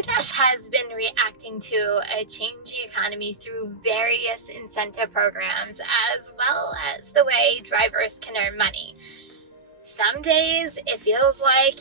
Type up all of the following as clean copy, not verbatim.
DoorDash has been reacting to a changing economy through various incentive programs, as well as the way drivers can earn money. Some days it feels like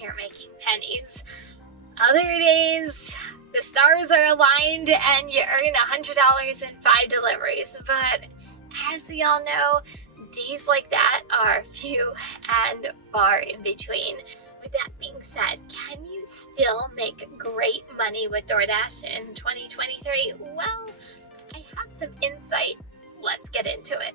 you're making pennies. Other days the stars are aligned and you earn $100 in 5 deliveries. But as we all know, days like that are few and far in between. With that being said, can you still make great money with DoorDash in 2023? Well, I have some insight. Let's get into it.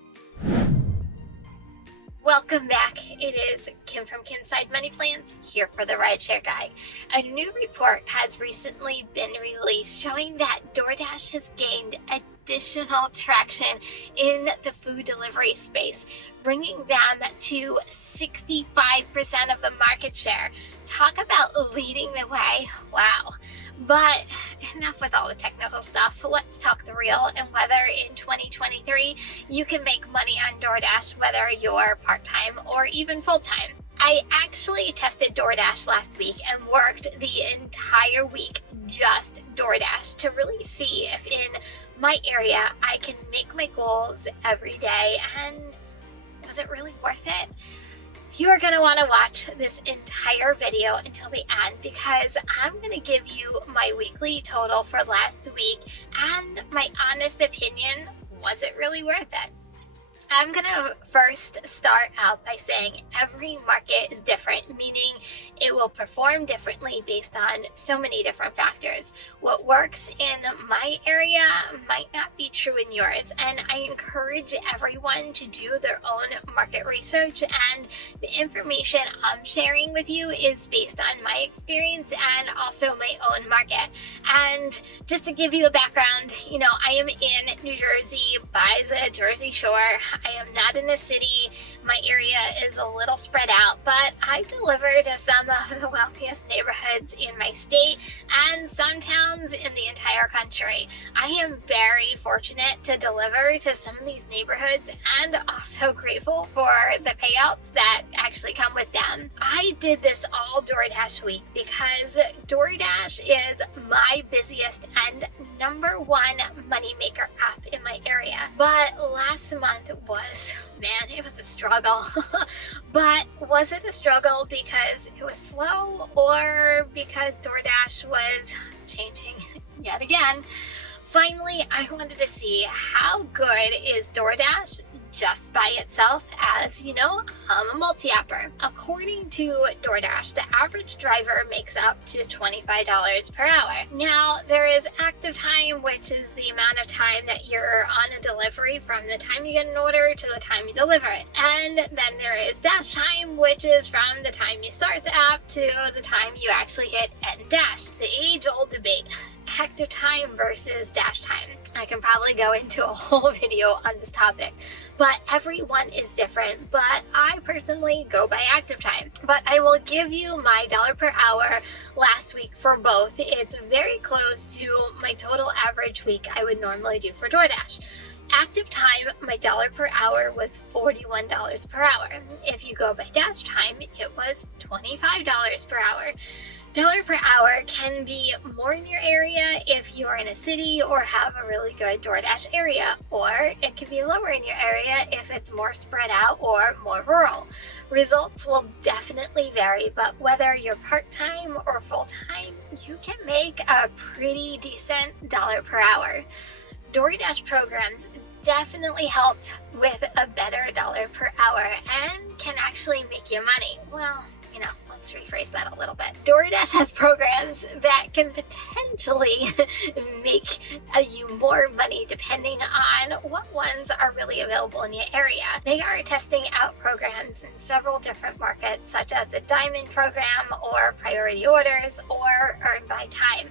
Welcome back. It is Kim from Kinside Money Plans here for the RideShare Guy. A new report has recently been released showing that DoorDash has gained additional traction in the food delivery space, bringing them to 65% of the market share. Talk about leading the way. Wow. But enough with all the technical stuff. Let's talk the real and whether in 2023 you can make money on DoorDash, whether you're part-time or even full-time. I actually tested DoorDash last week and worked the entire week just DoorDash to really see if in my area I can make my goals every day, and was it really worth it? You are going to want to watch this entire video until the end because I'm going to give you my weekly total for last week and my honest opinion, was it really worth it? I'm going to first start out by saying every market is different, meaning it will perform differently based on so many different factors. What works in my area might not be true in yours, and I encourage everyone to do their own market research, and the information I'm sharing with you is based on my experience and also my own market. And just to give you a background, I am in New Jersey by the Jersey Shore. I am not in a city. My area is a little spread out, but I deliver to some of the wealthiest neighborhoods in my state and some towns in the entire country. I am very fortunate to deliver to some of these neighborhoods and also grateful for the payouts that actually come with them. I did this all DoorDash week because DoorDash is my busiest and number one moneymaker app in my area. But last month it was a struggle. But was it a struggle because it was slow or because DoorDash was changing yet again? Finally, I wanted to see how good is DoorDash just by itself. As you know, I'm a multi-apper. According to DoorDash, the average driver makes up to $25 per hour. Now, there is active time, which is the amount of time that you're on a delivery from the time you get an order to the time you deliver it. And then there is dash time, which is from the time you start the app to the time you actually hit end dash. The age-old debate. Active time versus dash time. I can probably go into a whole video on this topic, but everyone is different. But I personally go by active time. But I will give you my dollar per hour last week for both. It's very close to my total average week I would normally do for DoorDash. Active time, my dollar per hour was $41 per hour. If you go by dash time, it was $25 per hour. Dollar per hour can be more in your area if you're in a city or have a really good DoorDash area, or it can be lower in your area if it's more spread out or more rural. Results will definitely vary, but whether you're part-time or full-time, you can make a pretty decent dollar per hour. DoorDash programs definitely help with a better dollar per hour and can actually make you money. Well, let's rephrase that a little bit. DoorDash has programs that can potentially make you more money depending on what ones are really available in your area. They are testing out programs in several different markets, such as the Diamond program or priority orders or earn by time.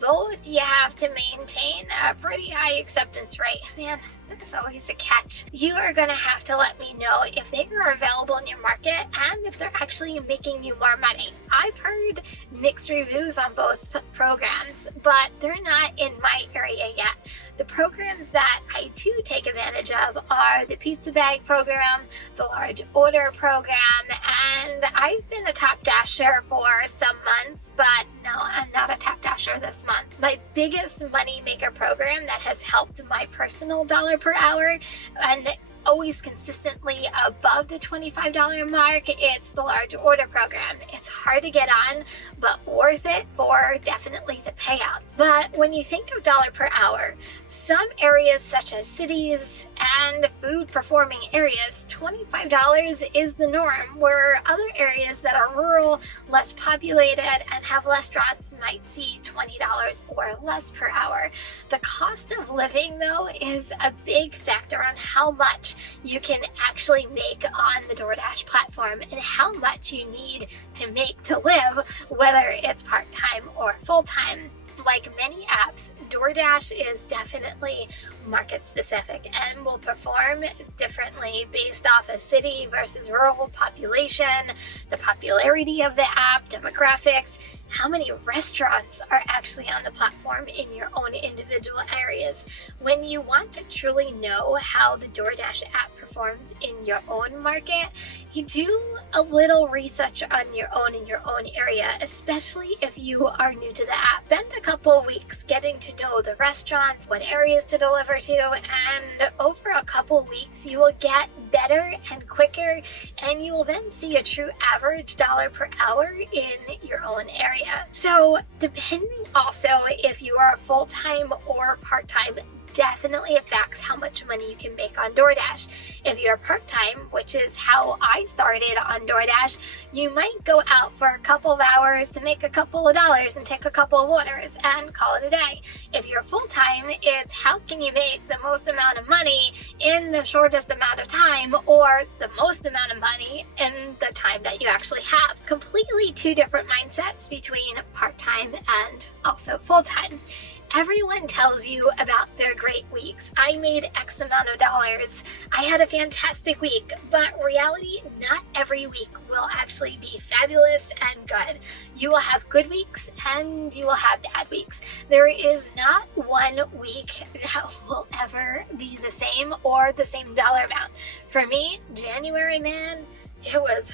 Both you have to maintain a pretty high acceptance rate. Man, there's always a catch. You are going to have to let me know if they are available in your market and if they're actually making you more money. I've heard mixed reviews on both programs, but they're not in my area yet. The programs that I do take advantage of are the pizza bag program, the large order program, and I've been a top dasher for some months, but no, I'm not a top dasher DoorDasher this month. My biggest money maker program that has helped my personal dollar per hour and always consistently above the $25 mark, it's the large order program. It's hard to get on, but worth it for definitely the payouts. But when you think of dollar per hour, some areas such as cities and food performing areas, $25 is the norm, where other areas that are rural, less populated, and have restaurants might see $20 or less per hour. The cost of living, though, is a big factor on how much you can actually make on the DoorDash platform and how much you need to make to live, whether it's part-time or full-time. Like many apps, DoorDash is definitely market specific and will perform differently based off a city versus rural population, the popularity of the app, demographics, how many restaurants are actually on the platform in your own individual areas. When you want to truly know how the DoorDash app performs in your own market, you do a little research on your own in your own area, especially if you are new to the app. Spend a couple weeks getting to know the restaurants, what areas to deliver to, and over a couple weeks you will get better and quicker, and you will then see a true average dollar per hour in your own area. So depending also if you are full-time or part-time, definitely affects how much money you can make on DoorDash. If you're part-time, which is how I started on DoorDash, you might go out for a couple of hours to make a couple of dollars and take a couple of orders and call it a day. If you're full-time, it's how can you make the most amount of money in the shortest amount of time, or the most amount of money in the time that you actually have. Completely two different mindsets between part-time and also full-time. Everyone tells you about their great weeks. I made X amount of dollars. I had a fantastic week. But reality, not every week will actually be fabulous and good. You will have good weeks and you will have bad weeks. There is not one week that will ever be the same or the same dollar amount. For me, January, man, it was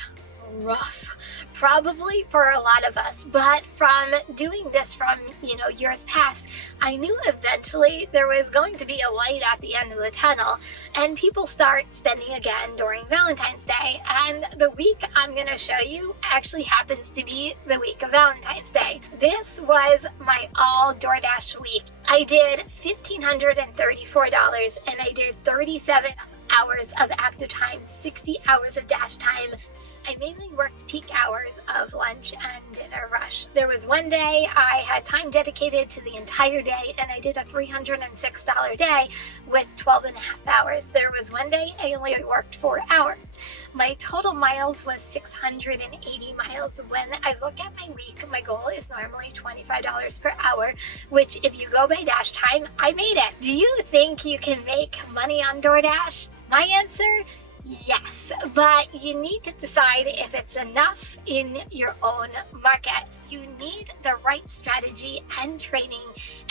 rough, probably for a lot of us, but from doing this from years past, I knew eventually there was going to be a light at the end of the tunnel, and people start spending again during Valentine's Day. And the week I'm going to show you actually happens to be the week of Valentine's Day. This was my all DoorDash week. I did $1,534 and I did 37 hours of active time, 60 hours of dash time. I mainly worked peak hours of lunch and dinner rush. There was one day I had time dedicated to the entire day and I did a $306 day with 12 and a half hours. There was one day I only worked 4 hours. My total miles was 680 miles. When I look at my week, my goal is normally $25 per hour, which if you go by dash time, I made it. Do you think you can make money on DoorDash? My answer, yes, but you need to decide if it's enough in your own market. You need the right strategy and training,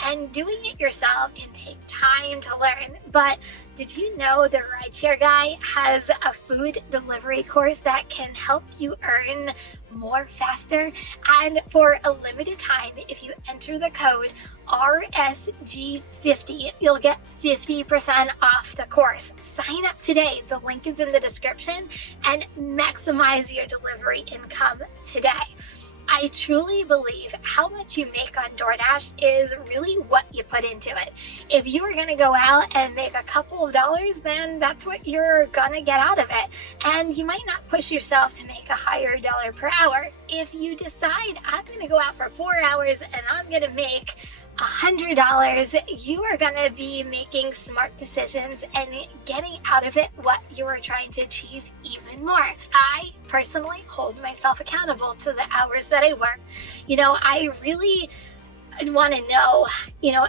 and doing it yourself can take time to learn. But did you know the RideShare Guy has a food delivery course that can help you earn more faster? And for a limited time, if you enter the code RSG50, you'll get 50% off the course. Sign up today. The link is in the description, and maximize your delivery income today. I truly believe how much you make on DoorDash is really what you put into it. If you are going to go out and make a couple of dollars, then that's what you're going to get out of it. And you might not push yourself to make a higher dollar per hour. If you decide I'm going to go out for 4 hours and I'm going to make $100, you are going to be making smart decisions and getting out of it what you are trying to achieve even more. I personally hold myself accountable to the hours that I work. I really want to know,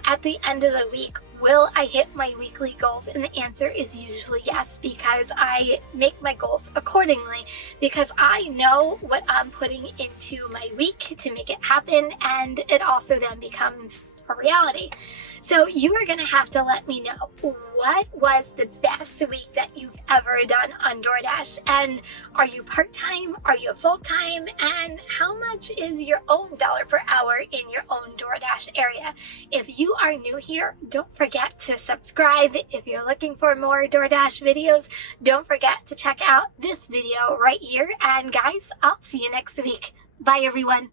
at the end of the week, will I hit my weekly goals? And the answer is usually yes, because I make my goals accordingly, because I know what I'm putting into my week to make it happen, and it also then becomes a reality. So you are going to have to let me know, what was the best week that you've ever done on DoorDash? And are you part-time? Are you full-time? And how much is your own dollar per hour in your own DoorDash DoorDash area. If you are new here, don't forget to subscribe. If you're looking for more DoorDash videos, don't forget to check out this video right here. And guys, I'll see you next week. Bye everyone.